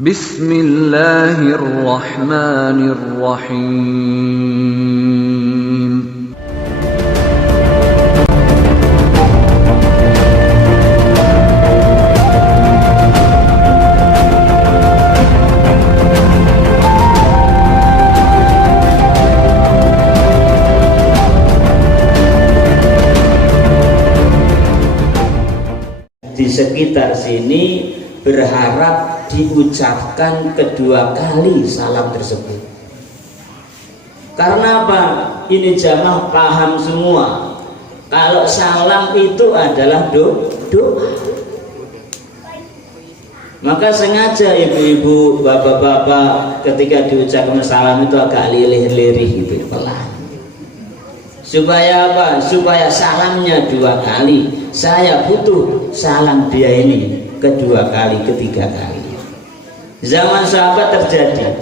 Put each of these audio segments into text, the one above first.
Bismillahirrahmanirrahim. Di sekitar sini berharap diucapkan kedua kali salam tersebut. Karena apa? Ini jamaah paham semua kalau salam itu adalah doa. Maka sengaja ibu-ibu, bapak-bapak ketika diucapkan salam itu agak lirih-lirih gitu, pelan. Supaya apa? Supaya salamnya dua kali. Saya butuh salam dia ini kedua kali, ketiga kali. Zaman sahabat terjadi.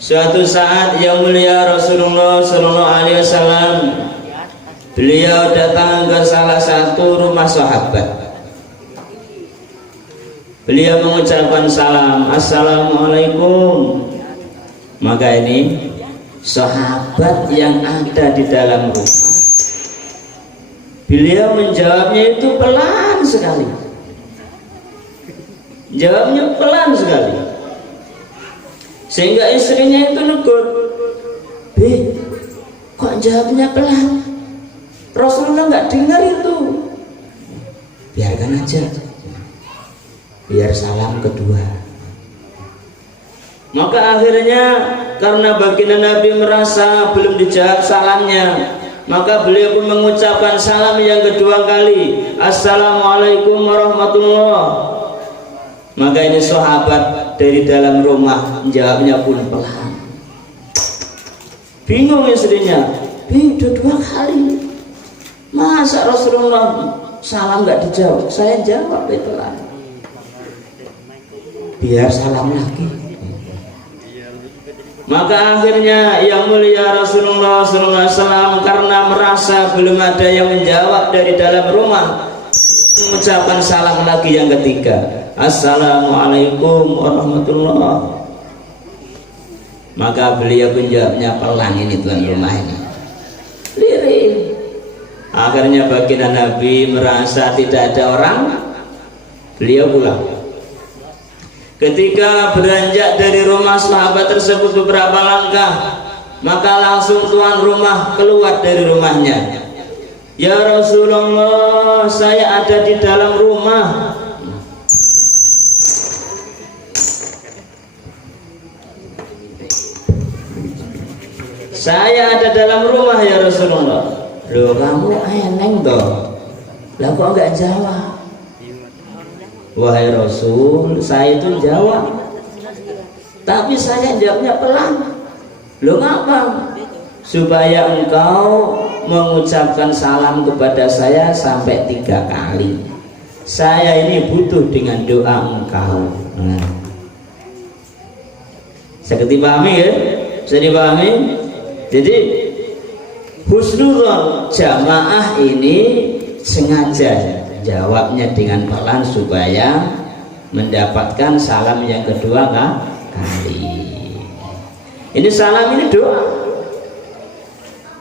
Suatu saat yang mulia Rasulullah Sallallahu Alaihi Wasallam, beliau datang ke salah satu rumah sahabat. Beliau mengucapkan salam, Assalamualaikum. Maka ini sahabat yang ada di dalam rumah, beliau menjawabnya itu pelan sekali. Jawabnya pelan sekali, sehingga istrinya itu negur, "Bi, kok jawabnya pelan? Rasulullah nggak dengar itu." Biarkan aja, biar salam kedua. Maka akhirnya karena baginda Nabi merasa belum dijawab salamnya, maka beliau pun mengucapkan salam yang kedua kali, Assalamualaikum warahmatullah. Maka ini sahabat dari dalam rumah jawabnya pun pelan. Bingung istrinya, udah dua kali, masa Rasulullah salam nggak dijawab? Saya jawab pelan. Biar salam lagi. Maka akhirnya yang mulia Rasulullah SAW karena merasa belum ada yang menjawab dari dalam rumah, mengucapkan salam lagi yang ketiga, Assalamualaikum warahmatullah. Maka beliau pun jawabnya pelan, ini tuan rumah ini lirih. Akhirnya baginda Nabi merasa tidak ada orang, beliau pulang. Ketika beranjak dari rumah sahabat tersebut beberapa langkah, maka langsung tuan rumah keluar dari rumahnya. Ya Rasulullah, saya ada di dalam rumah. Saya ada dalam rumah ya Rasulullah. Loh, kamu eneng toh, lah kok enggak jawab? Wahai Rasul, saya itu jawab, tapi saya jawabnya pelan. Loh, ngapa? Supaya engkau mengucapkan salam kepada saya sampai 3 kali. Saya ini butuh dengan doa engkau. Saya dipahami ya? Bisa dipahami? Jadi husnuzon jamaah ini sengaja jawabnya dengan pelan supaya mendapatkan salam yang kedua kali. Ini salam, ini doa.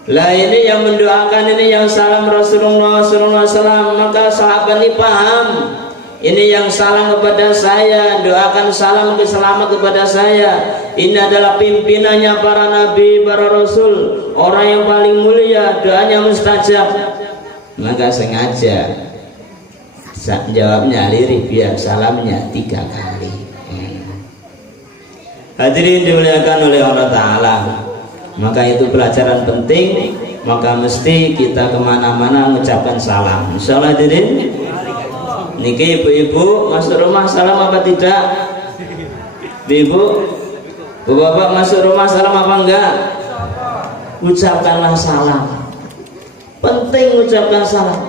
Lah ini yang mendoakan, ini yang salam Rasulullah SAW. Maka sahabat ini paham, ini yang salam kepada saya, doakan salam selamat kepada saya. Ini adalah pimpinannya para nabi, para rasul, orang yang paling mulia, doanya mustajab. Maka sengaja jawabnya lirih, biar salamnya 3 kali. Hadirin dimuliakan oleh Allah Ta'ala, maka itu pelajaran penting. Maka mesti kita kemana-mana mengucapkan salam. Insyaallah hadirin. Niki ibu-ibu masuk rumah salam apa tidak? Ibu, bapak masuk rumah salam apa enggak? Ucapkanlah salam. Penting ucapkan salam.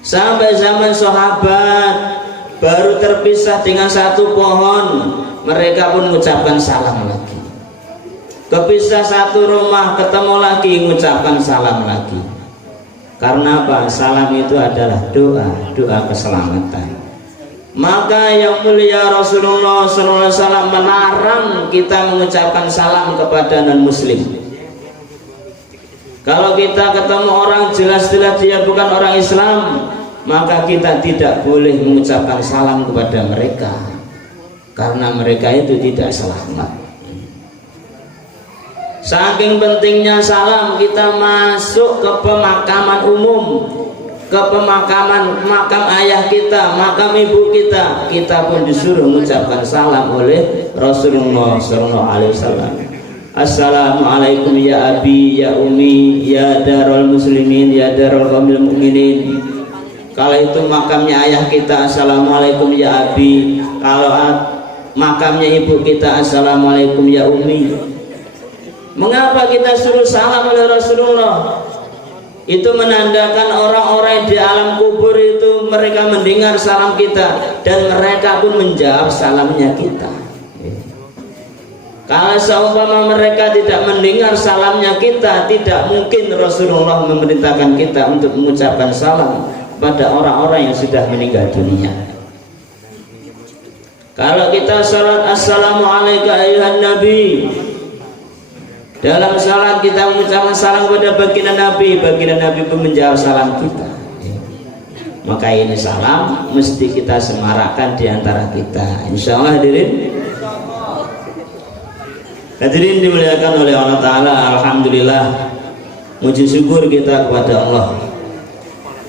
Sampai zaman sahabat baru terpisah dengan satu pohon, mereka pun mengucapkan salam lagi. Kepisah satu rumah, ketemu lagi, mengucapkan salam lagi. Karena apa? Salam itu adalah doa, doa keselamatan. Maka yang mulia Rasulullah SAW melarang kita mengucapkan salam kepada non-muslim. Kalau kita ketemu orang jelas-jelas dia bukan orang Islam, maka kita tidak boleh mengucapkan salam kepada mereka, karena mereka itu tidak selamat. Saking pentingnya salam, kita masuk ke pemakaman umum, ke makam ayah kita, makam ibu kita, kita pun disuruh mengucapkan salam oleh Rasulullah SAW. Assalamualaikum ya abi, ya umi, ya darul muslimin, ya darul qaumil mukminin. Kalau itu makamnya ayah kita, assalamualaikum ya abi. Kalau makamnya ibu kita, assalamualaikum ya umi. Mengapa kita suruh salam oleh Rasulullah? Itu menandakan orang-orang di alam kubur itu mereka mendengar salam kita dan mereka pun menjawab salamnya kita. Kalau seumpama mereka tidak mendengar salamnya kita, tidak mungkin Rasulullah memerintahkan kita untuk mengucapkan salam pada orang-orang yang sudah meninggal dunia. Kalau kita salat assalamualaikum ayuhan nabi, dalam salat kita mengucapkan salam kepada baginda Nabi pun menjawab salam kita. Maka ini salam mesti kita semarakkan di antara kita. Insyaallah hadirin. Hadirin dimuliakan oleh Allah Ta'ala. Alhamdulillah, muji syukur kita kepada Allah.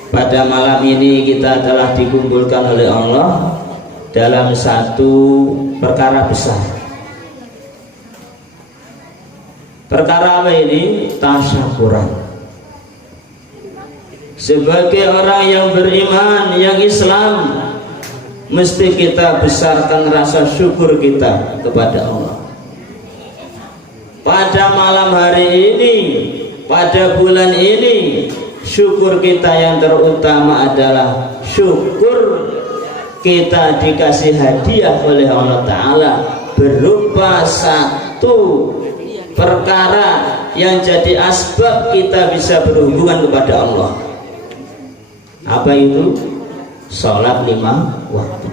Pada malam ini kita telah dikumpulkan oleh Allah dalam satu perkara besar. Perkara apa ini? Tasyakuran. Sebagai orang yang beriman, yang Islam, mesti kita besarkan rasa syukur kita kepada Allah. Pada malam hari ini, pada bulan ini, syukur kita yang terutama adalah syukur kita dikasih hadiah oleh Allah Ta'ala berupa satu perkara yang jadi asbab kita bisa berhubungan kepada Allah. Apa itu? Salat 5 waktu.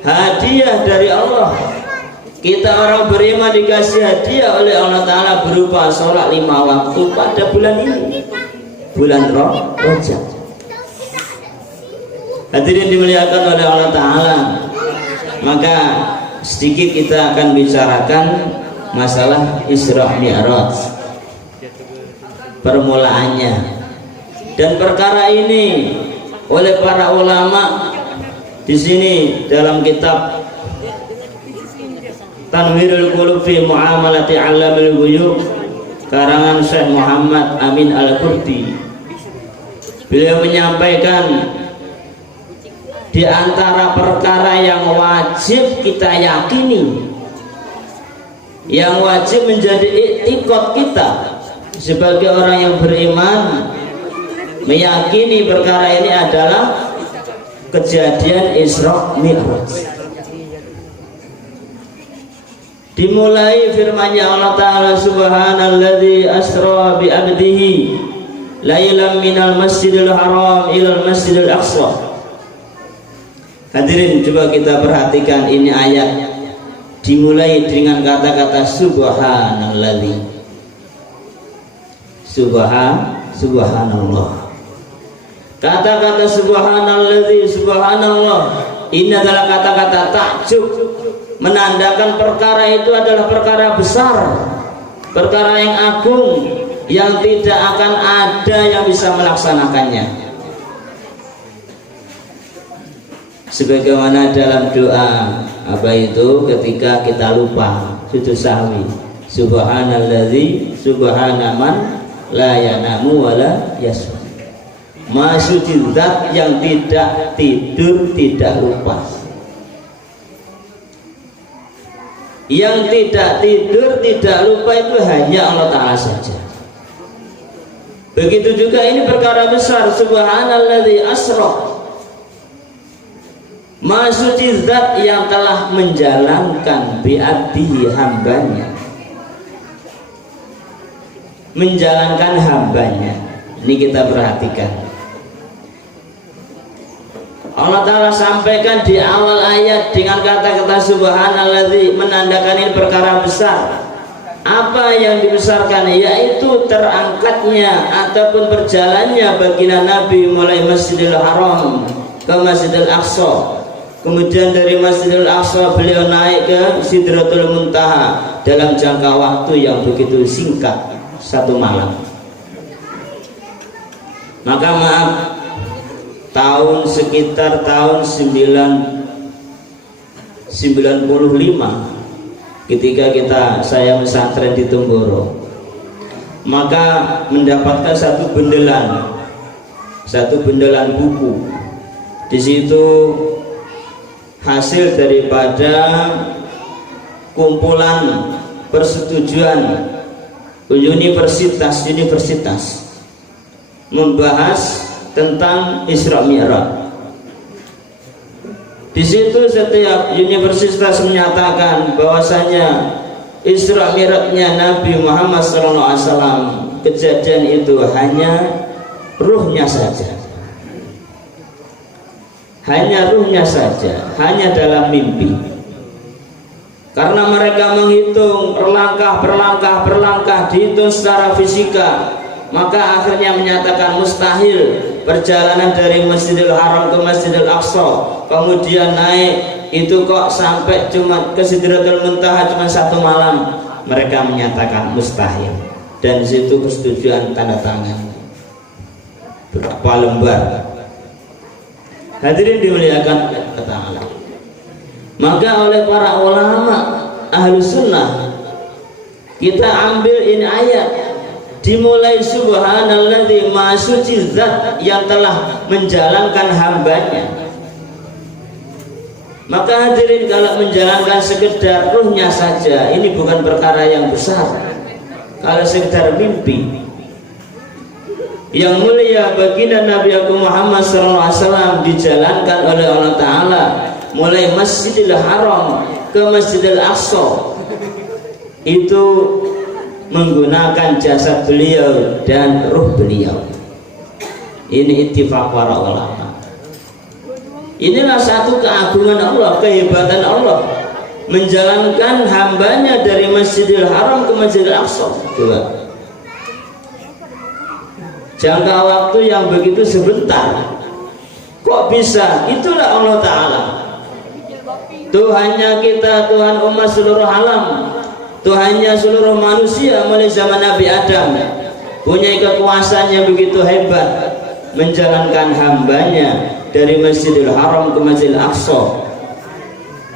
Hadiah dari Allah. Kita orang beriman dikasih hadiah oleh Allah Ta'ala berupa sholat 5 waktu pada bulan ini, bulan Rajab. Hadirin dimuliakan oleh Allah Ta'ala. Maka sedikit kita akan bicarakan masalah Isra Mi'raj, permulaannya. Dan perkara ini oleh para ulama di sini dalam kitab Tanwirul Qulub fi Muamalati 'Allamil Ghuyub karangan Syekh Muhammad Amin Al-Qurti, beliau menyampaikan di antara perkara yang wajib kita yakini, yang wajib menjadi i'tiqad kita sebagai orang yang beriman, meyakini perkara ini adalah kejadian Isra Mi'raj. Dimulai firman-Nya Allah Ta'ala, subhanalladzi asra bi 'abdihi lailan minal masjidil haram ilal masjidil aqsa. Hadirin, coba kita perhatikan ini ayat dimulai dengan kata-kata subhanalladzi. Subhanallah. Kata-kata subhanalladzi, subhanallah, ini adalah kata-kata takjub, menandakan perkara itu adalah perkara besar, perkara yang agung, yang tidak akan ada yang bisa melaksanakannya. Sebagaimana dalam doa, apa itu ketika kita lupa sujud sahwi, subhanalladzi subhana man la yanamu wa la yasma. Maksud zat yang tidak tidur, tidak lupa. Yang tidak tidur, tidak lupa itu hanya Allah Ta'ala saja. Begitu juga ini perkara besar, subhanalladzi asra. Maksud zat yang telah menjalankan bi'abdihi, hambanya, menjalankan hambanya. Ini kita perhatikan. Allah Ta'ala sampaikan di awal ayat dengan kata-kata subhanalladzi, menandakan ini perkara besar. Apa yang dibesarkan? Yaitu terangkatnya ataupun berjalannya baginda Nabi mulai Masjidil Haram ke Masjidil Aqsa. Kemudian dari Masjidil Aqsa beliau naik ke Sidratul Muntaha dalam jangka waktu yang begitu singkat, 1 malam. Maka maaf, sekitar tahun 95 ketika saya pesantren di Tumboro, maka mendapatkan satu bendelan buku. Di situ hasil daripada kumpulan persetujuan universitas membahas tentang Isra Mi'raj. Di situ setiap universitas menyatakan bahwasanya Isra Mi'rajnya Nabi Muhammad SAW, kejadian itu hanya ruhnya saja, hanya dalam mimpi. Karena mereka menghitung perlangkah dihitung secara fisika, maka akhirnya menyatakan mustahil perjalanan dari Masjidil Haram ke Masjidil Aqsa kemudian naik itu kok sampai cuma ke Sidratul Muntaha cuma 1 malam. Mereka menyatakan mustahil, dan di situ persetujuan tanda tangan berapa lembar. Hadirin dimuliakan Allah. Maka oleh para ulama Ahlus Sunnah kita ambil ini ayat, dimulai subhanalladzi maha suci zat yang telah menjalankan hambanya. Maka hadirin, kalau menjalankan sekedar ruhnya saja ini bukan perkara yang besar. Kalau sekedar mimpi, yang mulia baginda Nabi Muhammad SAW dijalankan oleh Allah Ta'ala mulai Masjidil Haram ke Masjidil Aqsa, itu menggunakan jasad beliau dan ruh beliau. Ini ittifaq para ulama. Inilah satu keagungan Allah, kehebatan Allah, menjalankan hambanya dari Masjidil Haram ke Masjidil Aqsa. Coba, jangka waktu yang begitu sebentar, kok bisa? Itulah Allah Ta'ala. Tuhannya kita, Tuhan umat seluruh alam, Tuhannya seluruh manusia mulai zaman Nabi Adam, punya kekuasaan yang begitu hebat, menjalankan hambanya dari Masjidil Haram ke Masjidil Aqsa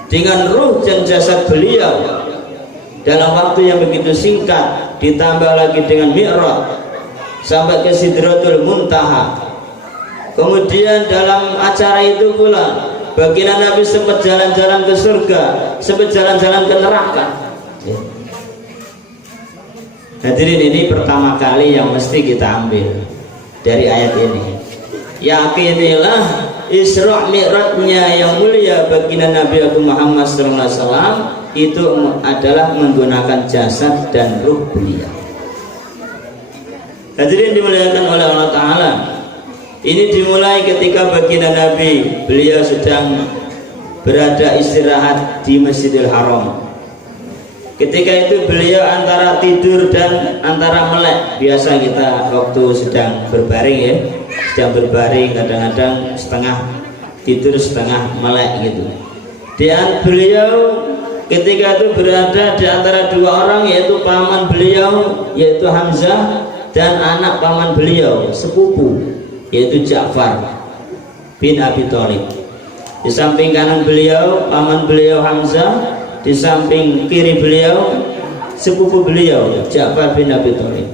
dengan ruh dan jasad beliau dalam waktu yang begitu singkat, ditambah lagi dengan Mi'raj sampai ke Sidratul Muntaha. Kemudian dalam acara itu pula baginda Nabi sempat jalan-jalan ke surga, sempat jalan-jalan ke neraka. Hadirin, ini pertama kali yang mesti kita ambil dari ayat ini. Yakinilah Isra Mi'rajnya yang mulia baginda Nabi Muhammad SAW itu adalah menggunakan jasad dan ruh beliau. Hadirin dimuliakan oleh Allah Ta'ala, ini dimulai ketika baginda Nabi beliau sedang berada istirahat di Masjidil Haram. Ketika itu beliau antara tidur dan antara melek. Biasa kita waktu sedang berbaring ya, sedang berbaring kadang-kadang setengah tidur setengah melek gitu. Dan beliau ketika itu berada di antara 2 orang, yaitu paman beliau yaitu Hamzah dan anak paman beliau sepupu yaitu Ja'far bin Abi Thalib. Di samping kanan beliau paman beliau Hamzah, di samping kiri beliau sepupu beliau Ja'far bin Abi Thalib.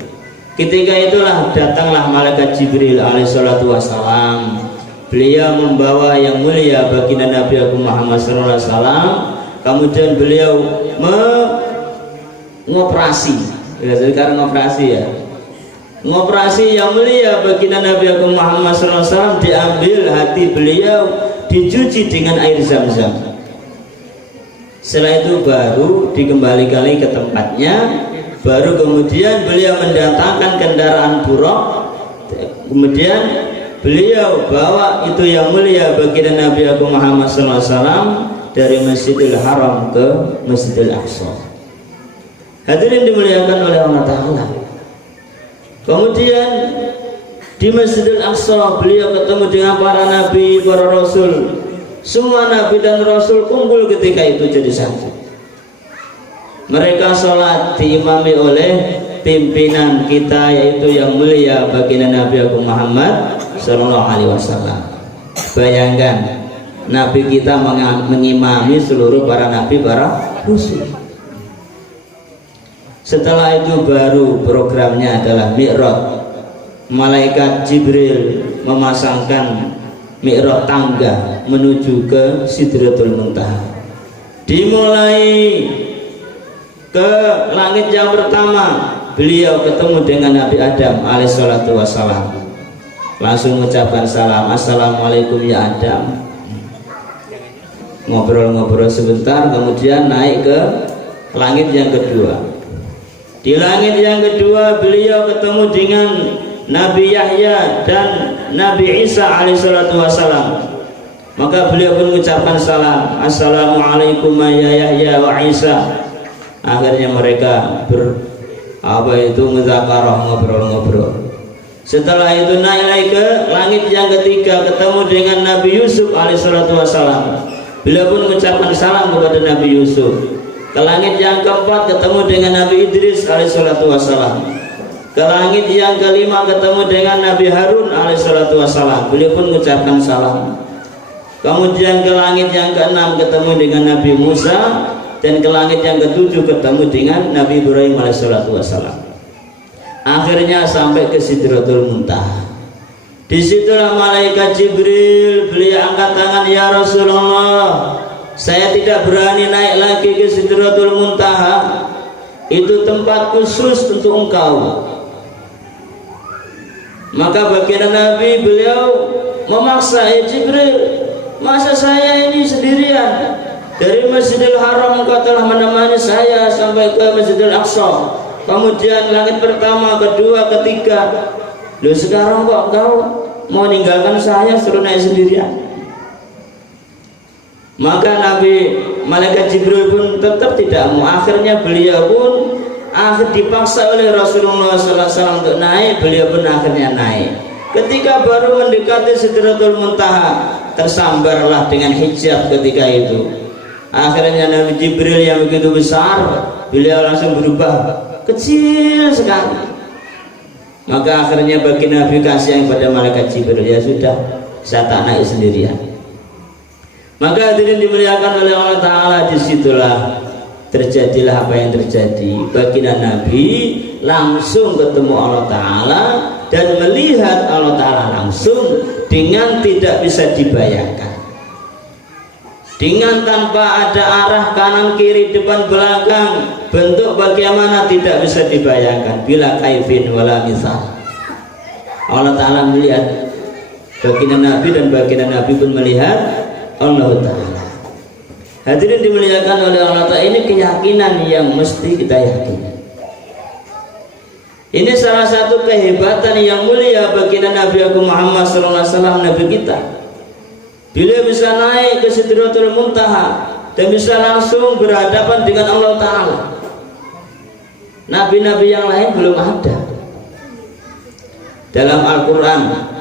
Ketika itulah datanglah malaikat Jibril alaihissalatu wassalam. Beliau membawa yang mulia baginda Nabi Muhammad SAW. Kemudian beliau mengoperasi, ya, sekarang ngoperasi ya, ngoperasi yang mulia baginda Nabi Muhammad SAW. Diambil hati beliau, dicuci dengan air Zam-Zam. Setelah itu baru dikembalikan ke tempatnya. Baru kemudian beliau mendatangkan kendaraan buraq, kemudian beliau bawa itu yang mulia baginda Nabi Agung Muhammad SAW dari Masjidil Haram ke Masjidil Aqsa. Hadirin dimuliakan oleh Allah Ta'ala. Kemudian di Masjidil Aqsa beliau ketemu dengan para nabi, para rasul. Semua nabi dan rasul kumpul ketika itu jadi satu. Mereka sholat diimami oleh pimpinan kita, yaitu yang mulia baginda Nabi Agung Muhammad Sallallahu Alaihi Wasallam. Bayangkan, Nabi kita mengimami seluruh para nabi, para rasul. Setelah itu baru programnya adalah Mi'raj. Malaikat Jibril memasangkan Mi'raj tangga menuju ke Sidratul Muntaha. Dimulai ke langit yang pertama, beliau ketemu dengan Nabi Adam alaihissalatu wassalam. Langsung mengucapkan salam, assalamualaikum ya Adam. Ngobrol-ngobrol sebentar, kemudian naik ke langit yang kedua. Di langit yang kedua beliau ketemu dengan Nabi Yahya dan Nabi Isa alaihissalatu wassalam. Maka beliau pun mengucapkan salam, assalamualaikum ya Yahya wa Isa. Akhirnya mereka muzakarah, ngobrol-ngobrol. Setelah itu naik lagi ke langit yang ketiga, ketemu dengan Nabi Yusuf alaihissalatu wassalam. Beliau pun mengucapkan salam kepada Nabi Yusuf. Ke langit yang keempat ketemu dengan Nabi Idris alaihissalatu wassalam. Ke langit yang kelima ketemu dengan Nabi Harun alaihissalatu wassalam. Beliau pun mengucapkan salam. Kemudian ke langit yang keenam ketemu dengan Nabi Musa. Dan ke langit yang ketujuh ketemu dengan Nabi Ibrahim alaihissalatu wassalam. Akhirnya sampai ke Sidratul Muntaha. Disitulah malaikat Jibril, beliau angkat tangan, ya Rasulullah, saya tidak berani naik lagi ke Sidratul Muntaha. Itu tempat khusus untuk engkau. Maka baginda Nabi beliau memaksa, ya Jibril, masa saya ini sendirian? Dari Masjidil Haram engkau telah menemani saya sampai ke Masjidil Aqsa. Kemudian langit pertama, kedua, ketiga. Loh sekarang kok engkau mau meninggalkan saya suruh naik sendirian? Maka malaikat Jibril pun tetap tidak mau. Akhirnya beliau pun dipaksa oleh Rasulullah SAW untuk naik. Beliau pun akhirnya naik. Ketika baru mendekati Sidratul Muntaha, tersambarlah dengan hijab ketika itu. Akhirnya Nabi Jibril yang begitu besar, beliau langsung berubah kecil sekali. Maka akhirnya bagi Nabi kasihan kepada malaikat Jibril, ya sudah, saya tak naik sendirian. Maka hadirin dimuliakan oleh Allah Ta'ala, disitulah terjadilah apa yang terjadi. Baginda Nabi langsung ketemu Allah Ta'ala dan melihat Allah Ta'ala langsung dengan tidak bisa dibayangkan. Dengan tanpa ada arah kanan kiri depan belakang, bentuk bagaimana tidak bisa dibayangkan. Bila kaifin wala misal. Allah Ta'ala melihat baginda Nabi dan baginda Nabi pun melihat Allah Ta'ala. Hadirin dimuliakan oleh Allah Ta'ala, ini keyakinan yang mesti kita yakini. Ini salah satu kehebatan yang mulia baginda Nabi Agung Muhammad SAW, Nabi kita. Beliau bisa naik ke Sidratul Muntaha dan bisa langsung berhadapan dengan Allah Ta'ala. Nabi-nabi yang lain belum ada. Dalam Al-Quran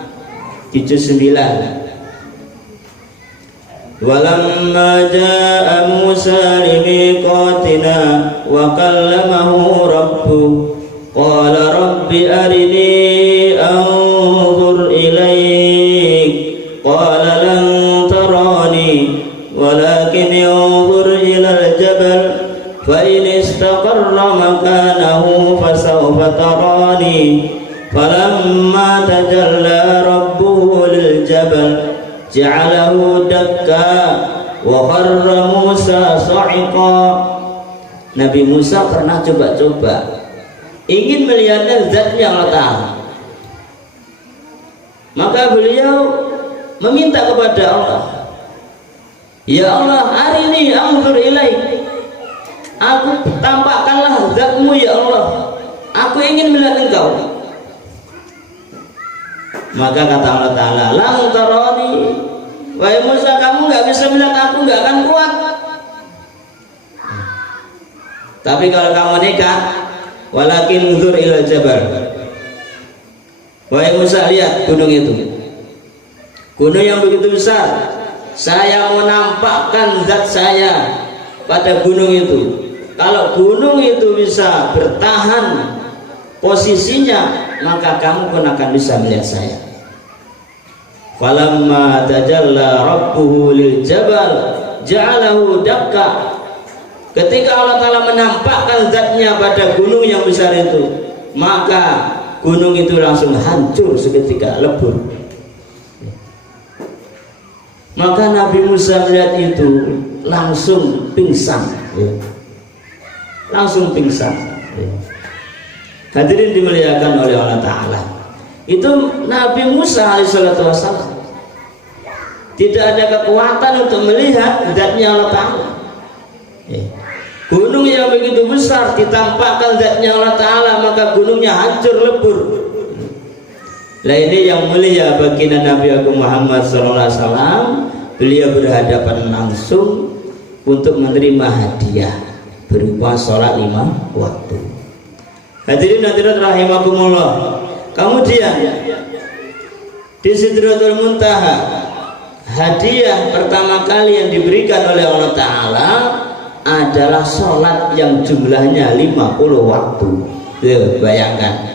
di juz 9, walamma ja'a Musa limiqatina wa kallamahu rabbuh qala rabbi arini anzur ilaik qala lan tarani walakin anzur ilal jabal fa in istaqarra makanahu fasawfa tarani falamma tajalla rabbuhu lil jabal ja'alahu dakka wa kharra Musa sa'iqa. Nabi Musa pernah coba-coba ingin melihatnya zatnya Allah Ta'ala. Maka beliau meminta kepada Allah, ya Allah, arini anzur ilaik, aku tampakkanlah zatmu ya Allah, aku ingin melihat engkau. Maka kata Allah Ta'ala, lang tarani, wahai Musa, kamu nggak bisa melihat aku, nggak akan kuat. Tapi kalau kamu nekat, walakin unzur ila jabal, wahai Musa, lihat gunung itu, gunung yang begitu besar. Saya mau nampakkan zat saya pada gunung itu. Kalau gunung itu bisa bertahan posisinya, maka kamu pun akan bisa melihat saya. Falamma tajalla rabbuhu lil jabal ja'alahu dakka. Ketika Allah Ta'ala menampakkan zatnya pada gunung yang besar itu, maka gunung itu langsung hancur seketika, lebur. Maka Nabi Musa melihat itu langsung pingsan, langsung pingsan. Hadirin dimuliakan oleh Allah Ta'ala, itu Nabi Musa alaihissalatu wassalam tidak ada kekuatan untuk melihat zatnya Allah Ta'ala. Gunung yang begitu besar ditampakkan zatnya Allah Ta'ala, maka gunungnya hancur lebur. Nah ini yang mulia baginda Nabi Agung Muhammad SAW. Beliau berhadapan langsung untuk menerima hadiah berupa sholat 5 waktu. Hadirin hadirat rahimakumullah. Kemudian di Sidratul Muntaha, hadiah pertama kali yang diberikan oleh Allah Ta'ala adalah sholat yang jumlahnya 50 waktu. Bayangkan,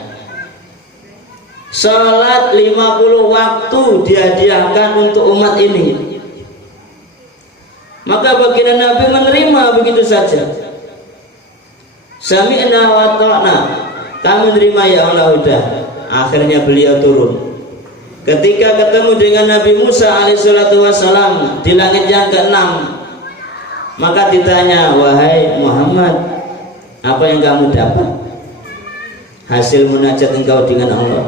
sholat 50 waktu dihadiahkan untuk umat ini. Maka baginda Nabi menerima begitu saja. Sami'na wa ta'na, kami menerima ya Allah udah. Akhirnya beliau turun. Ketika ketemu dengan Nabi Musa alaihissalatu wassalam di langit yang ke-6, maka ditanya, wahai Muhammad, apa yang kamu dapat hasil munajat engkau dengan Allah?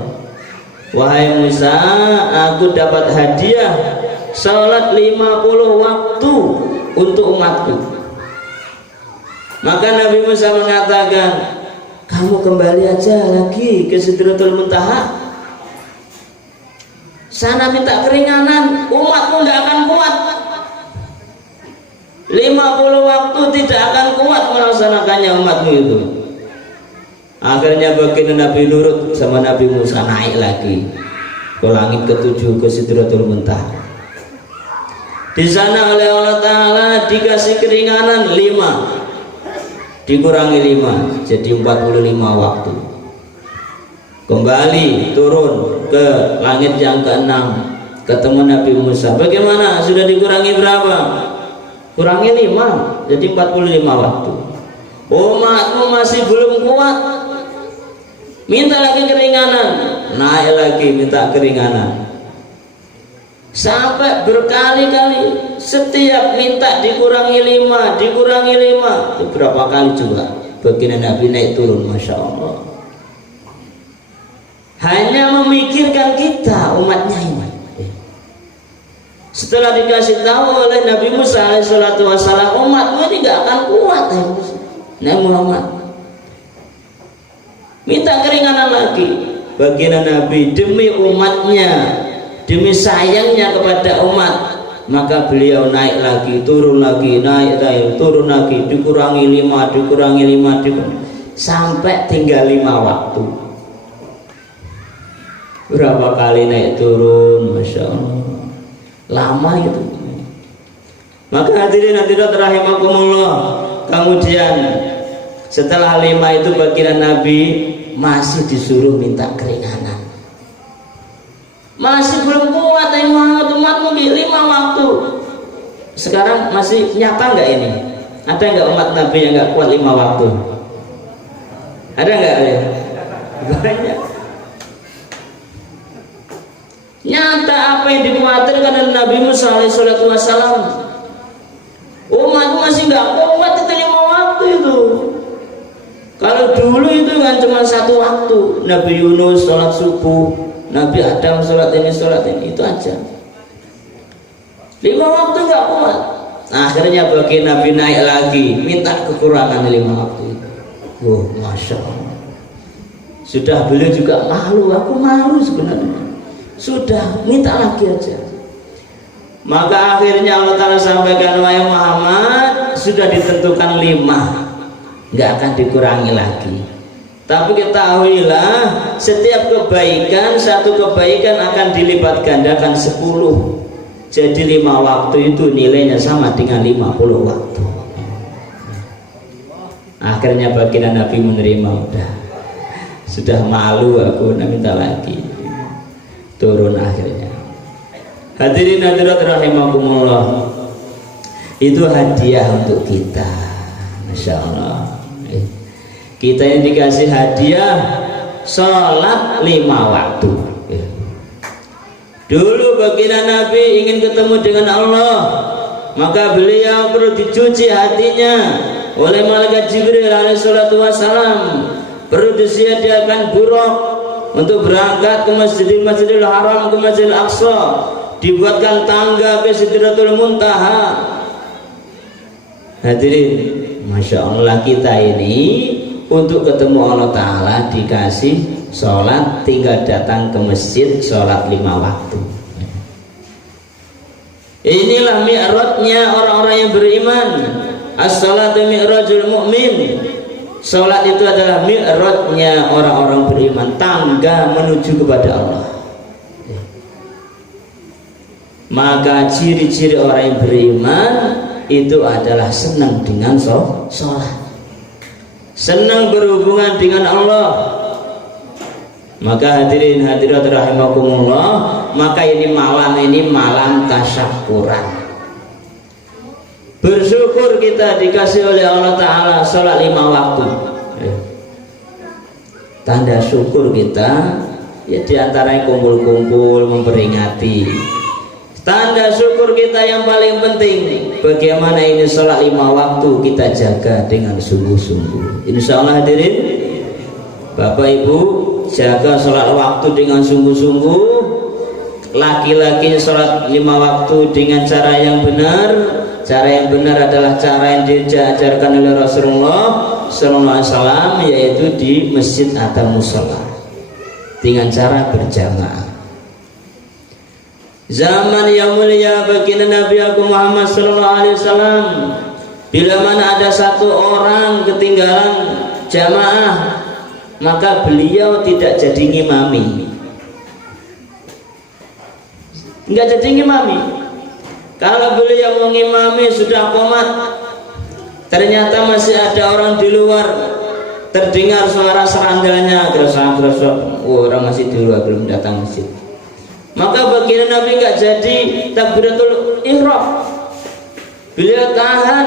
Wahai Musa, aku dapat hadiah salat 50 waktu untuk umatku. Maka Nabi Musa mengatakan, kamu kembali aja lagi ke Sidratul Muntaha, sana minta keringanan, umatmu tidak akan kuat. 50 waktu tidak akan kuat melaksanakannya umatmu itu. Akhirnya baginda Nabi nurut sama Nabi Musa, naik lagi ke langit ke-7 ke Sidratul Muntaha. Di sana oleh Allah Ta'ala dikasih keringanan 5, dikurangi 5 jadi 45 waktu. Kembali turun ke langit yang ke-6, ketemu Nabi Musa. Bagaimana? Sudah dikurangi berapa? Kurangi 5 jadi 45 waktu. Umatmu masih belum kuat, minta lagi keringanan, naik lagi minta keringanan. Sampai berkali-kali setiap minta dikurangi 5, dikurangi 5. Itu berapa kali juga baginda Nabi naik turun, Masya Allah. Hanya memikirkan kita umatnya ini. Setelah dikasih tahu oleh Nabi Musa alaihissalatu wassalam, umatmu ini gak akan kuat, Nabi Muhammad minta keringanan lagi. Baginda Nabi demi umatnya, demi sayangnya kepada umat, maka beliau naik lagi, turun lagi, naik lagi, turun lagi, dikurangi 5, dikurangi 5, sampai tinggal 5 waktu. Berapa kali naik turun, Masya Allah, lama itu. Maka hadirin hadirat rahimakumullah, kemudian setelah 5 itu baginda Nabi masih disuruh minta keringanan. Masih belum kuat umatmu di 5 waktu. Sekarang masih nyata nggak ini? Ada nggak umat Nabi yang nggak kuat 5 waktu? Ada nggak ya? Banyak. Nyata apa yang dikhawatirkan oleh Nabi Musa alaihissalatu wassalam. Umatmu masih nggak kuat itu 5 waktu itu. Kalau dulu itu kan cuma 1 waktu. Nabi Yunus sholat subuh, Nabi Adam sholat ini itu aja. 5 waktu nggak kuat. Nah, akhirnya bagi Nabi naik lagi, minta kekurangan 5 waktu itu. Oh, Masya Allah. Sudah beliau juga malu, aku malu sebenarnya. sudah minta lagi aja. Maka akhirnya Allah Ta'ala sampaikan, wahai Muhammad, sudah ditentukan 5, nggak akan dikurangi lagi. Tapi ketahuilah, setiap kebaikan, satu kebaikan akan dilipat gandakan 10. Jadi 5 waktu itu nilainya sama dengan 50 waktu. Akhirnya baginda Nabi menerima, sudah malu aku, minta lagi. Turun akhirnya. Hadirin hadirat rahimakumullah, itu hadiah untuk kita. Masya Allah, kita yang dikasih hadiah sholat 5 waktu. Dulu baginda Nabi ingin ketemu dengan Allah, maka beliau perlu dicuci hatinya oleh malaikat Jibril alaihissalatu wassalam, perlu disediakan buruk untuk berangkat ke Masjidil Haram, ke Masjidil Aqsa, dibuatkan tangga ke Sidratul Muntaha. Hadirin, Masya Allah, kita ini untuk ketemu Allah Ta'ala dikasih sholat, tinggal datang ke masjid, sholat 5 waktu. Inilah mi'rajnya orang-orang yang beriman. As-salatu mi'rajul mu'min. Sholat itu adalah mi'rajnya orang-orang beriman, tangga menuju kepada Allah. Maka ciri-ciri orang yang beriman itu adalah senang dengan sholat, senang berhubungan dengan Allah. Maka hadirin hadirat rahimakumullah, maka ini malam tasyakuran. Bersyukur kita dikasih oleh Allah Ta'ala sholat 5 waktu. Tanda syukur kita ya diantaranya kumpul-kumpul memperingati. Tanda syukur kita yang paling penting, bagaimana ini sholat 5 waktu kita jaga dengan sungguh-sungguh. Insya Allah hadirin, Bapak Ibu, jaga sholat waktu dengan sungguh-sungguh. Laki-laki sholat 5 waktu dengan cara yang benar. Cara yang benar adalah cara yang diajarkan oleh Rasulullah Sallallahu Alaihi Wasallam, yaitu di masjid atau musola dengan cara berjamaah. Zaman yang mulia baginda Nabi Agung Muhammad Sallallahu Alaihi Wasallam, bila mana ada satu orang ketinggalan jamaah, maka beliau tidak jadi ngimami, nggak jadi ngimami. Kalau beliau mau ngimami sudah qomat, ternyata masih ada orang di luar, terdengar suara serandanya gresak-gresok, orang masih di luar belum datang masjid. Maka baginda Nabi nggak jadi takbiratul ihram. Beliau tahan,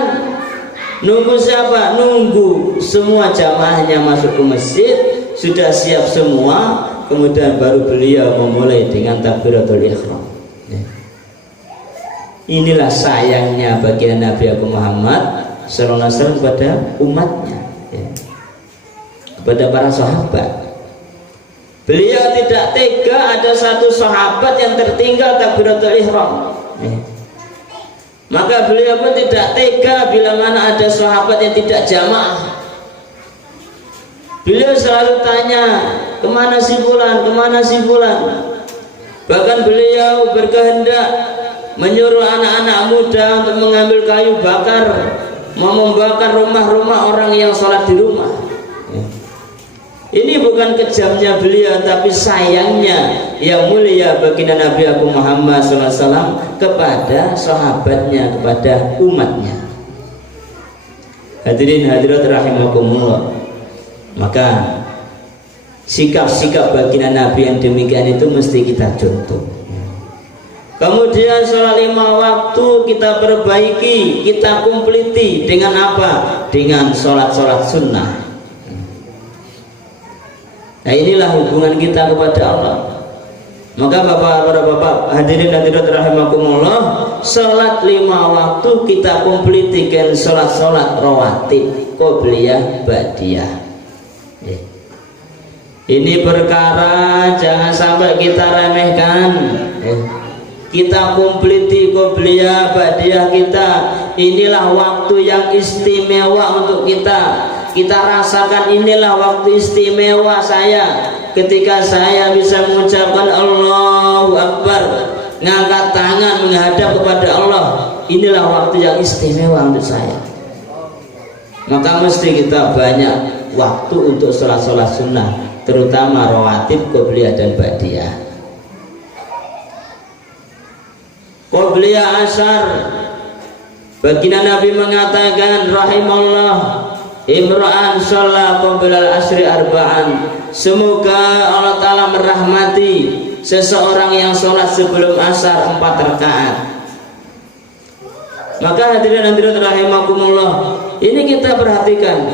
nunggu siapa? Nunggu semua jamaahnya masuk ke masjid, sudah siap semua, kemudian baru beliau memulai dengan takbiratul ihram. Inilah sayangnya baginda Nabi Muhammad Sallallahu Alaihi Wasallam kepada umatnya, kepada para sahabat. Beliau tidak tega ada satu sahabat yang tertinggal takbiratul ihram. Maka beliau pun tidak tega bila mana ada sahabat yang tidak jamaah. Beliau selalu tanya, kemana si fulan, kemana si fulan. Bahkan beliau berkehendak menyuruh anak-anak muda untuk mengambil kayu bakar, mau membakar rumah-rumah orang yang sholat di rumah. Ini bukan kejamnya beliau, tapi sayangnya yang mulia baginda Nabi Agung Muhammad SAW kepada sahabatnya, kepada umatnya. Hadirin hadirat rahimakumullah, maka sikap-sikap baginda Nabi yang demikian itu mesti kita contoh. Kemudian sholat 5 waktu kita perbaiki, kita kumpliti dengan apa? Dengan sholat-sholat sunnah. Nah, inilah hubungan kita kepada Allah. Maka bapak hadirin hadirat rahimakumullah, sholat 5 waktu kita kumplitikan sholat-sholat rawatib, qobliyah, ba'diyah. Ini perkara jangan sampai kita remehkan. Kita kumpliti qobliyah, ba'diyah kita. Inilah waktu yang istimewa untuk kita. kita rasakan inilah waktu istimewa saya ketika saya bisa mengucapkan Allahu Akbar, ngangkat tangan menghadap kepada Allah. Inilah waktu yang istimewa untuk saya. Maka mesti kita banyak waktu untuk sholat-sholat sunnah, terutama rawatib, qobliyah dan ba'diyah. Qobliyah asar, baginda Nabi mengatakan rahimallah imra'an sholat qoblal asri arba'an. Semoga Allah Ta'ala merahmati seseorang yang sholat sebelum asar 4 rakaat. Maka hadirin rahimakumullah, ini kita perhatikan.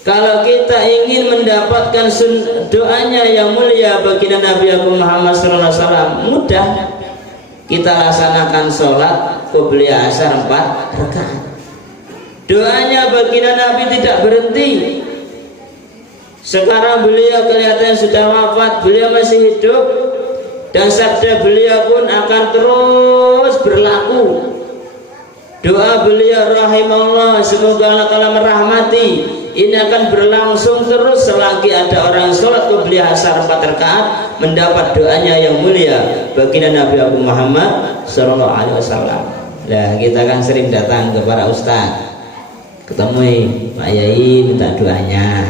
Kalau kita ingin mendapatkan doanya yang mulia baginda Nabi Muhammad SAW, mudah. Kita laksanakan sholat qobliyah asar 4 rakaat. Doanya baginda Nabi tidak berhenti. Sekarang beliau kelihatannya sudah wafat, beliau masih hidup, dan sabda beliau pun akan terus berlaku. Doa beliau rahimallah, semoga Allah Ta'ala merahmati, ini akan berlangsung terus selagi ada orang sholat qobliyah asar 4 rakaat mendapat doanya yang mulia baginda Nabi Muhammad SAW. Nah, kita kan sering datang ke para ustaz, ketemu Pak Yai minta doanya.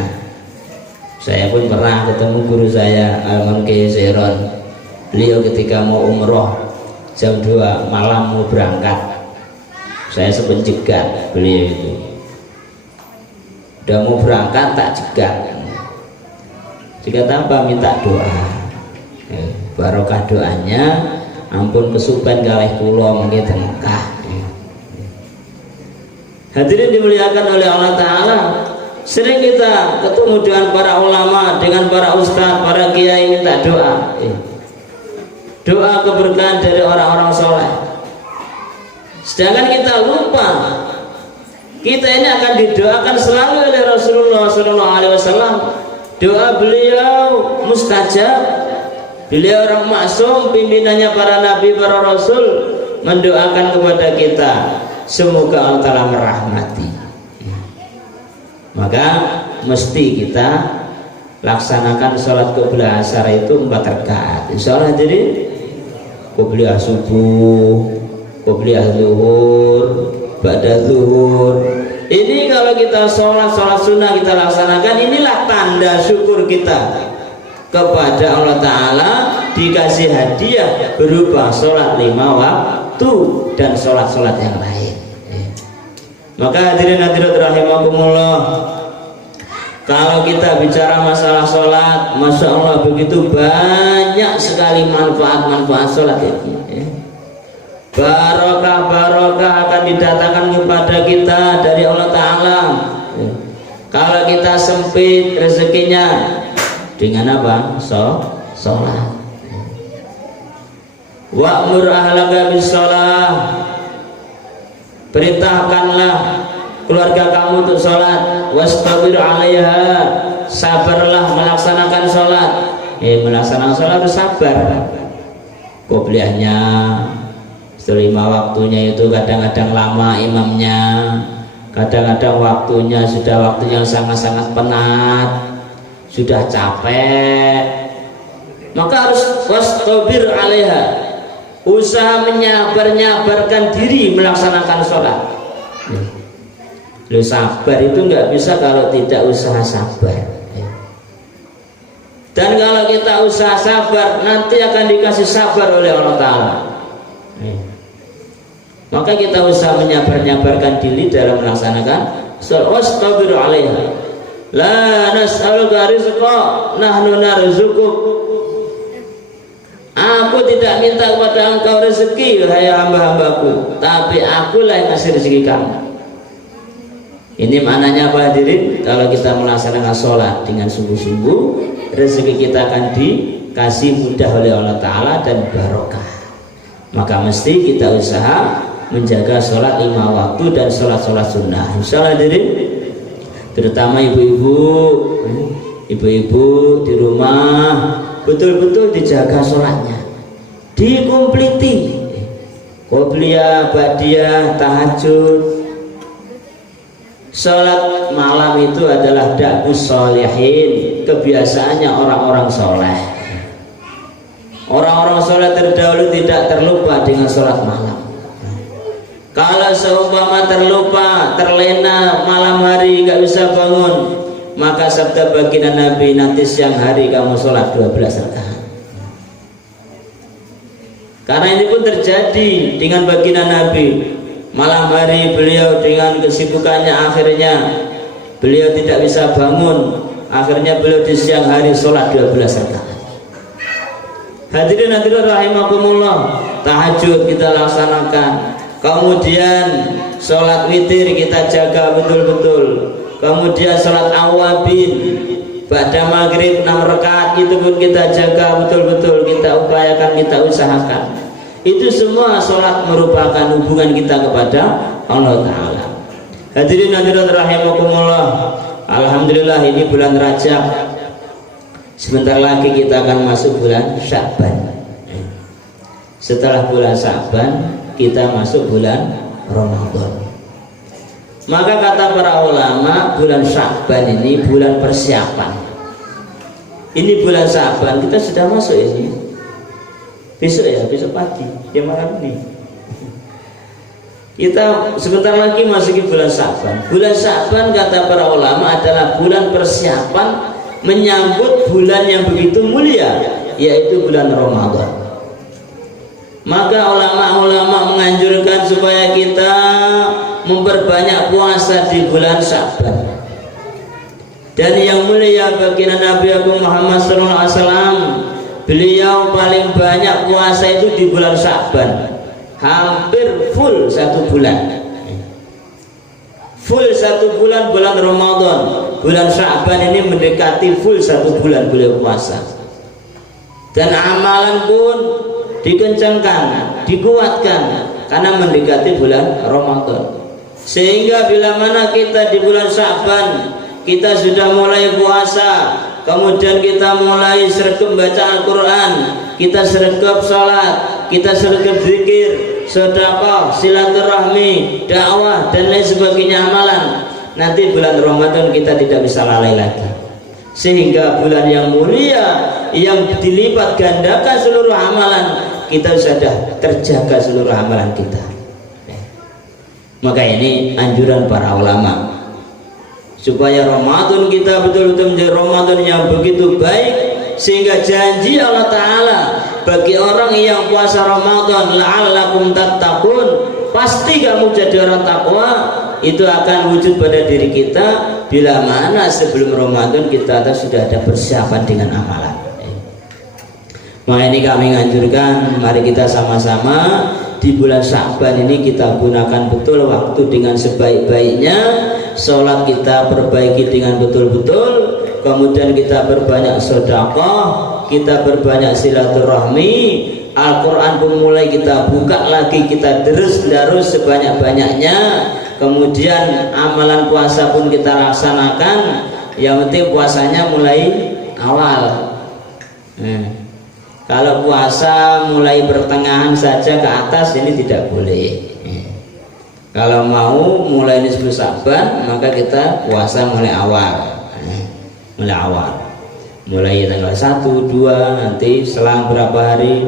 Saya pun pernah ketemu guru saya Almarhum Kiai Zairon. Beliau ketika mau umroh jam 2 malam mau berangkat, saya sempat cegat beliau itu. Udah mau berangkat tak cegat. Cegat apa? Minta doa. Barokah doanya, ampun kesupen kalih kula mengki teng Mekah. Hadirin dimuliakan oleh Allah Ta'ala, sering kita ketemu dengan para ulama, dengan para ustaz, para kiai minta doa. Doa keberkahan dari orang-orang soleh. Sedangkan kita lupa, kita ini akan didoakan selalu oleh Rasulullah SAW. Doa beliau mustajab. Beliau orang maksum, pimpinannya para nabi, para rasul, mendoakan kepada kita, semoga Allah Ta'ala merahmati. Maka mesti kita laksanakan sholat qobliyah asar itu 4 rakaat. Insyaallah jadi qobliyah subuh, qobliyah zuhur, ba'da zuhur. Ini kalau kita sholat sunnah kita laksanakan, inilah tanda syukur kita kepada Allah Ta'ala dikasih hadiah berupa sholat 5 waktu dan sholat-sholat yang lain. Maka hadirin rahimakumullah, kalau kita bicara masalah sholat, Masya Allah begitu banyak sekali manfaat-manfaat sholat ini. Barokah akan didatangkan kepada kita dari Allah Ta'ala. Kalau kita sempit rezekinya, dengan apa? Sholat. Wa'mur ahlaka bis-sholah, perintahkanlah keluarga kamu untuk sholat. Wastabir 'alaiha, sabarlah melaksanakan sholat. Melaksanakan sholat itu sabar. Qobliyahnya 5 waktunya itu kadang-kadang lama imamnya, kadang-kadang waktunya sudah waktu yang sangat-sangat penat, sudah capek, maka harus wastabir 'alaiha, usaha menyabarkan diri melaksanakan sholat. Sabar itu nggak bisa kalau tidak usaha sabar. Dan kalau kita usaha sabar, nanti akan dikasih sabar oleh Allah Ta'ala. Maka kita usaha menyabarkan diri dalam melaksanakan sholat. Wastabir 'alaiha, la nas'aluka rizqa nahnu narzuquk. Aku tidak minta kepada engkau rezeki, hai hamba-hambaku, tapi akulah yang kasih rezeki kamu. Ini maknanya apa hadirin? Kalau kita melaksanakan sholat dengan sungguh-sungguh, rezeki kita akan dikasih mudah oleh Allah Ta'ala dan barokah. Maka mesti kita usaha menjaga sholat 5 waktu dan sholat-sholat sunnah. Insyaallah hadirin, terutama ibu-ibu di rumah, betul-betul dijaga sholatnya, dikumpliti, qobliyah, ba'diyah, tahajud. Sholat malam itu adalah da'bus sholihin, kebiasaannya orang-orang soleh. Orang-orang soleh terdahulu tidak terlupa dengan sholat malam. Kalau seumpama terlupa, terlena malam hari nggak bisa bangun, maka sabda baginda Nabi, nanti siang hari kamu sholat 12 rakaat. Karena ini pun terjadi dengan baginda Nabi. Malam hari beliau dengan kesibukannya akhirnya beliau tidak bisa bangun, akhirnya beliau di siang hari sholat 12 rakaat. Hadirin rahimakumullah, tahajud kita laksanakan, kemudian sholat witir kita jaga betul-betul, kemudian sholat awabin pada maghrib 6 rakaat itu pun kita jaga betul-betul, kita upayakan, kita usahakan. Itu semua sholat merupakan hubungan kita kepada Allah Ta'ala. Hadirin rahimakumullah, alhamdulillah ini bulan Rajab, sebentar lagi kita akan masuk bulan Sya'ban. Setelah bulan Sya'ban kita masuk bulan Ramadan. Maka kata para ulama, bulan Sya'ban ini bulan persiapan. Ini bulan Sya'ban, kita sudah masuk ini. Besok ya, besok pagi, ya malam ini. Kita sebentar lagi masuki bulan Sya'ban. Bulan Sya'ban kata para ulama adalah bulan persiapan menyambut bulan yang begitu mulia, yaitu bulan Ramadan. Maka ulama-ulama menganjurkan supaya kita memperbanyak puasa di bulan Sya'ban. Dan yang mulia baginda Nabi Muhammad SAW, beliau paling banyak puasa itu di bulan Sya'ban, hampir full 1 bulan. Full 1 bulan, bulan Ramadan. Bulan Sya'ban ini mendekati full 1 bulan beliau puasa. Dan amalan pun dikencangkan, dikuatkan karena mendekati bulan Ramadan. Sehingga bila mana kita di bulan Sya'ban kita sudah mulai puasa, kemudian kita mulai sergap baca Al-Quran, kita sergap sholat, kita sergap zikir, sedekah, silaturahmi, dakwah dan lain sebagainya amalan, nanti bulan Ramadan kita tidak bisa lalai lagi. Sehingga bulan yang mulia yang dilipat gandakan seluruh amalan, kita sudah terjaga seluruh amalan kita. Maka ini anjuran para ulama, supaya Ramadan kita betul-betul menjadi Ramadan yang begitu baik, sehingga janji Allah Ta'ala bagi orang yang puasa Ramadan, la'allakum tattaqun, pasti kamu jadi orang takwa, itu akan wujud pada diri kita bila mana sebelum Ramadan kita sudah ada persiapan dengan amalan. Maka ini kami menganjurkan, mari kita sama-sama di bulan Sya'ban ini kita gunakan betul waktu dengan sebaik-baiknya. Sholat kita perbaiki dengan betul-betul, kemudian kita berbanyak sedekah, kita berbanyak silaturahmi, Al-Quran pun mulai kita buka lagi, kita terus sebanyak-banyaknya, kemudian amalan puasa pun kita laksanakan. Yang penting puasanya mulai awal. Kalau puasa mulai pertengahan saja ke atas ini tidak boleh. Kalau mau mulai nisfu Sya'ban, maka kita puasa mulai awal. Mulai tanggal 1, 2, nanti selang berapa hari.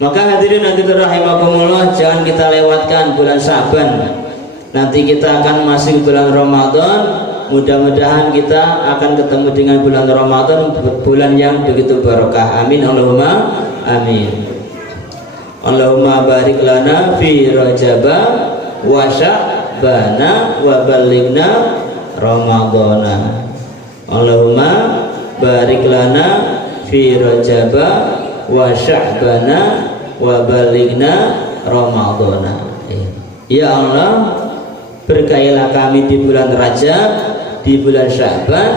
Maka hadirin rahimakumullah, jangan kita lewatkan bulan Sya'ban. Nanti kita akan masuk bulan Ramadan. Mudah-mudahan kita akan ketemu dengan bulan Ramadan, bulan yang begitu barokah. Amin Allahumma amin. Allahumma barik lana fi Rajaba wa Sya'bana wa balighna Ramadana. Allahumma barik lana fi Rajaba wa Sya'bana wa balighna Ramadana. Ya Allah, berkailah kami di bulan Rajab, di bulan Sya'ban,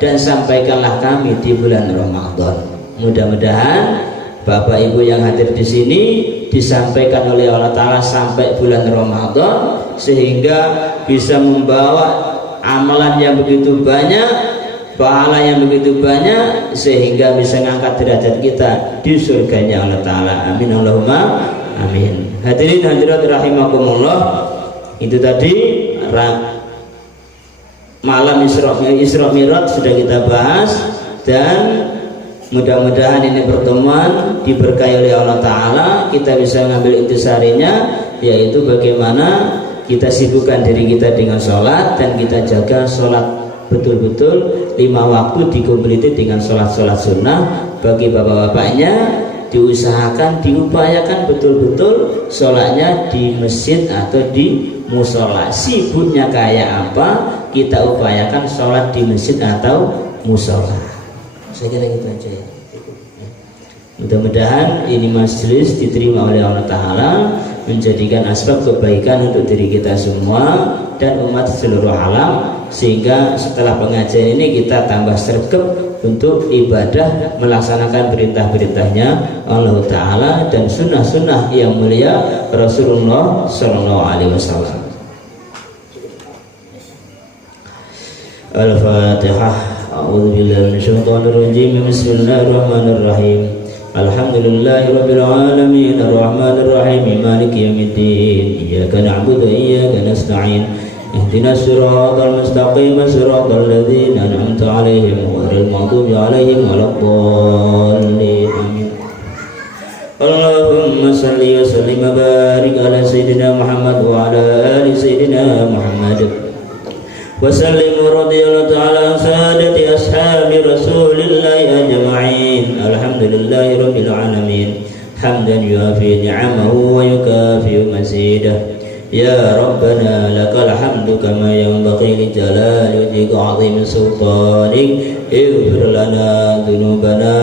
dan sampaikanlah kami di bulan Ramadan. Mudah-mudahan Bapak Ibu yang hadir di sini disampaikan oleh Allah Ta'ala sampai bulan Ramadan, sehingga bisa membawa amalan yang begitu banyak, pahala yang begitu banyak, sehingga bisa mengangkat derajat kita di surganya Allah Ta'ala. Amin Allahumma amin. Hadirin hadirat rahimakumullah, itu tadi malam Isra Mi'raj sudah kita bahas, dan mudah-mudahan ini pertemuan diberkahi oleh Allah Ta'ala, kita bisa ngambil intisarinya, yaitu bagaimana kita sibukkan diri kita dengan sholat, dan kita jaga sholat betul-betul 5 waktu dikompletir dengan sholat-sholat sunnah. Bagi bapak-bapaknya diusahakan, diupayakan betul-betul sholatnya di masjid atau di musola. Sibuknya kayak apa, kita upayakan sholat di masjid atau musola. Saya kira gitu aja ya. Mudah-mudahan ini majelis diterima oleh Allah Ta'ala, menjadikan asbab kebaikan untuk diri kita semua dan umat seluruh alam, sehingga setelah pengajian ini kita tambah sregep untuk ibadah, melaksanakan perintah-perintahnya Allah Ta'ala dan sunnah-sunnah yang mulia Rasulullah Sallallahu Alaihi Wasallam. Al-Fatihah. A'udzu billahi minasyaitonir rajim. Bismillahirrahmanirrahim. Alhamdulillahirabbil alamin arrahmanir rahim maliki yaumiddin. Iyyaka na'budu wa iyyaka nasta'in. Ihdinas siratal mustaqim siratal ladzina an'amta 'alaihim ghairil maghdubi 'alaihim waladdallin. Amin. Allahumma shalli wa sallim wa barik ala sayyidina Muhammad wa ala ali sayyidina Muhammad. وسلم ورضي الله تعالى عن سادة أصحاب رسول الله أجمعين. الحمد لله رب العالمين حمدا يوافي نعمه ويكافئ مزيده. يا ربنا لك الحمد كما ينبغي لجلال وجهك عظيم سلطانك. اغفر لنا ذنوبنا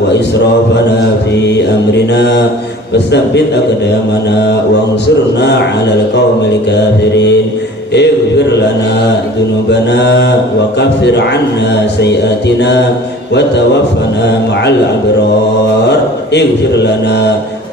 وإسرافنا في أمرنا وثبت أقدامنا وانصرنا على القوم الكافرين. اغفر لنا ذنوبنا وكفر عنا سيئاتنا وتوفنا مع الأبرار. اغفر لنا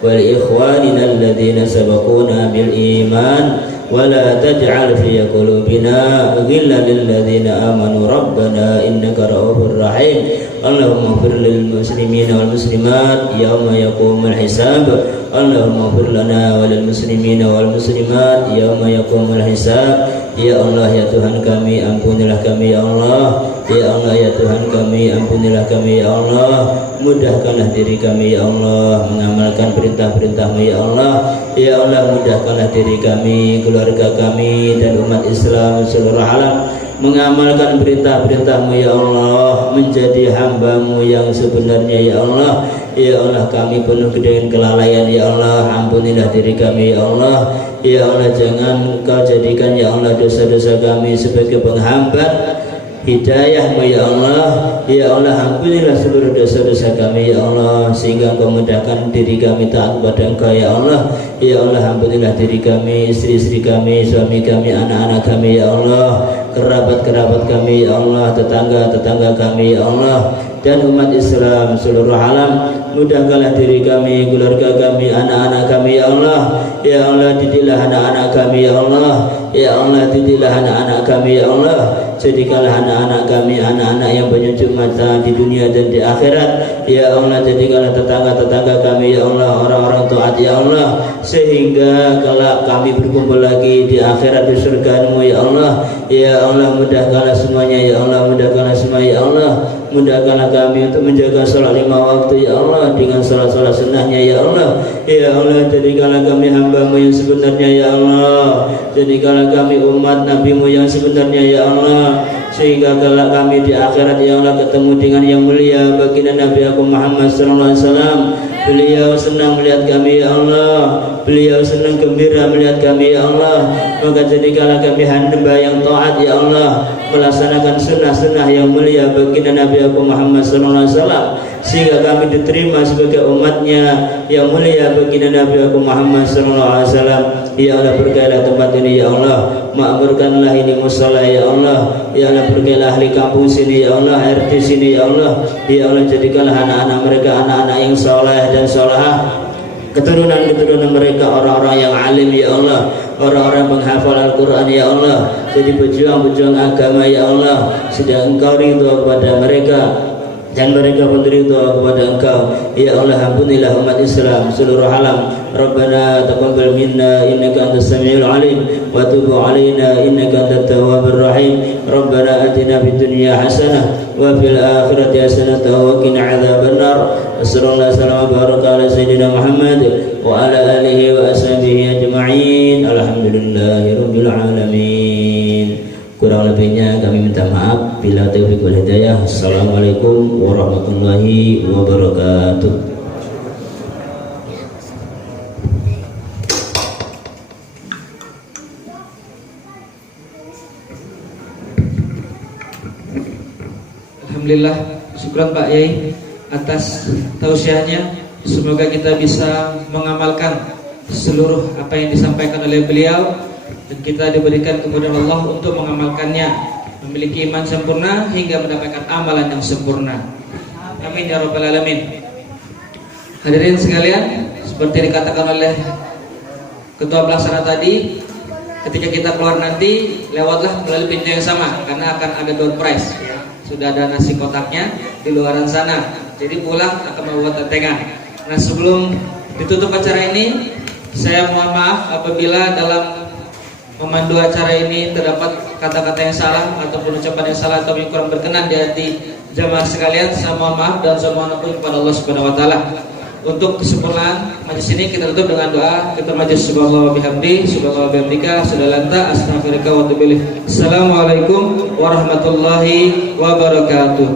ولإخواننا الذين سبقونا بالإيمان ولا تجعل في قلوبنا غلا للذين آمنوا ربنا إنك رؤوف رحيم. اللهم اغفر للمسلمين والمسلمات يوم يقوم الحساب. اللهم اغفر لنا وللmuslimin والmuslimat yauma yaqumul hisab. Ya Allah, ya Tuhan kami, ampunilah kami ya Allah. Ya Allah, ya Tuhan kami, ampunilah kami ya Allah. Mudahkanlah diri kami ya Allah mengamalkan perintah-perintah-Mu ya Allah. Ya Allah, mudahkanlah diri kami, keluarga kami dan umat Islam seluruh alam mengamalkan perintah-perintah-Mu ya Allah, menjadi hamba-Mu yang sebenarnya ya Allah. Ya Allah, kami penuh dengan kelalaian ya Allah, ampunilah diri kami ya Allah. Ya Allah, jangan Engkau jadikan ya Allah dosa-dosa kami sebagai penghambat hidayah-Mu ya Allah. Ya Allah, ampunilah seluruh dosa-dosa kami ya Allah, sehingga Engkau mudahkan diri kami taat kepada Engkau ya Allah. Ya Allah, ampunilah diri kami, istri-istri kami, suami kami, anak-anak kami ya Allah, kerabat-kerabat kami ya Allah, tetangga-tetangga kami ya Allah, dan umat Islam seluruh alam. Mudahkanlah diri kami, keluarga kami, anak-anak kami ya Allah. Ya Allah, didiklah anak-anak kami ya Allah. Ya Allah, didiklah anak-anak kami ya Allah. Jadikanlah anak-anak kami anak-anak yang penyucuk mata di dunia dan di akhirat. Ya Allah, jadikanlah tetangga-tetangga kami ya Allah orang-orang taat ya Allah, sehingga kalau kami berkumpul lagi di akhirat di surga-Mu ya Allah. Ya Allah, mudahkanlah semuanya ya Allah, mudahkanlah semua ya Allah. Mudahkanlah kami untuk menjaga sholat 5 waktu ya Allah dengan sholat-sholat sunnahnya ya Allah. Ya Allah, jadikanlah kami hamba-Mu yang sebenarnya ya Allah. Jadikanlah kami umat Nabi-Mu yang sebenarnya ya Allah, sehingga kalau kami di akhirat ya Allah ketemu dengan yang mulia baginda Nabi aku Muhammad sallallahu alaihi wasallam. Beliau senang melihat kami ya Allah, beliau senang gembira melihat kami ya Allah. Maka jadikanlah kami hamba yang taat ya Allah, melaksanakan sunnah-sunnah yang mulia baginda Nabi aku Muhammad sallallahu alaihi wasallam, sehingga kami diterima sebagai umatnya yang mulia baginda Nabi aku Muhammad sallallahu alaihi wasallam. Ya Allah, berkailah tempat ini ya Allah, makmurkanlah ini musala ya Allah. Ya Allah, berkailah ahli kampung sini ya Allah, RT sini ya Allah. Ya Allah, jadikanlah anak-anak mereka anak-anak yang saleh dan salehah, keturunan-keturunan mereka orang-orang yang alim ya Allah, orang-orang menghafal Al-Quran ya Allah, jadi pejuang-pejuang agama ya Allah. Sudah Engkau ridho kepada mereka, dan mereka menderita kepada Engkau. Ya Allah, ampunilah umat Islam seluruh alam. Rabbana taqabbal minna innaka antas samiul alim wa tub alaina innaka antat tawwabur rahim. Rabbana atina fid dunya hasanah wa fil akhirati hasanah wa qina adzabannar. Sallallahu alaihi wasallam baraka ala sayyidina Muhammad wa ala alihi wa ashabihi ajma'in. Alhamdulillahirabbil alamin. Kurang lebihnya kami minta maaf. Bila taufiq wal hidayah. Assalamualaikum warahmatullahi wabarakatuh. Alhamdulillah, syukuran Pak Yai atas tausiahnya. Semoga kita bisa mengamalkan seluruh apa yang disampaikan oleh beliau, dan kita diberikan kemudahan Allah untuk mengamalkannya, memiliki iman sempurna hingga mendapatkan amalan yang sempurna. Amin ya rabbal alamin. Hadirin sekalian, seperti dikatakan oleh ketua pelaksana tadi, ketika kita keluar nanti lewatlah melalui pintu yang sama, karena akan ada door prize. Sudah ada nasi kotaknya di luaran sana, jadi pulang akan membawa tentengan. Nah, sebelum ditutup acara ini, saya mohon maaf apabila dalam memandu acara ini terdapat kata-kata yang salah ataupun ucapan yang salah atau yang kurang berkenan di hati jamaah sekalian. Saya mohon maaf dan saya mohon ampun kepada Allah Subhanahu wa taala. Untuk kesempurnaan majelis ini kita tutup dengan doa. Kita majelis subhanallah wa bihamdi, subhanallah wa bihamdika, subhanallah astaghfiruka wa atubu ilaik. Assalamualaikum warahmatullahi wabarakatuh.